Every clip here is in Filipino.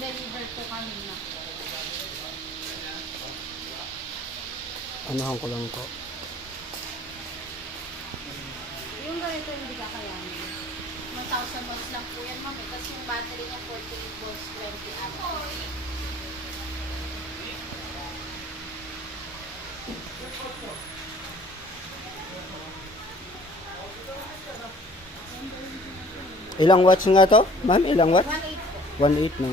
nag-deliver po kanina. Anuhan ko lang to. Yung ganito hindi kakayanin. 1,000 watts lang po yan, ma'am. Tapos yung battery niya 48 volts, 20 amps. Ilang watts nga to? Ma'am, ilang watts? 1.8 po. 1.8 na.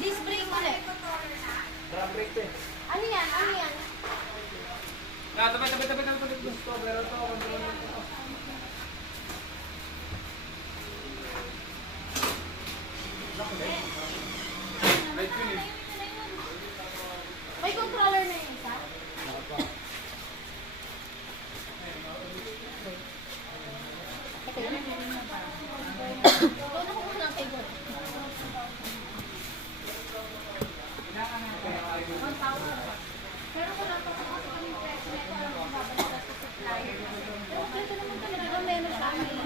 Disc brake ulit. Ano yan? Ano yan? May controller na yun, isa? Ito yun. Doon ako muna kay God. 1,000. Pero wala pa kasi kami press na ito. Babalik sa supplier. Pero ito naman talaga meron sa amin.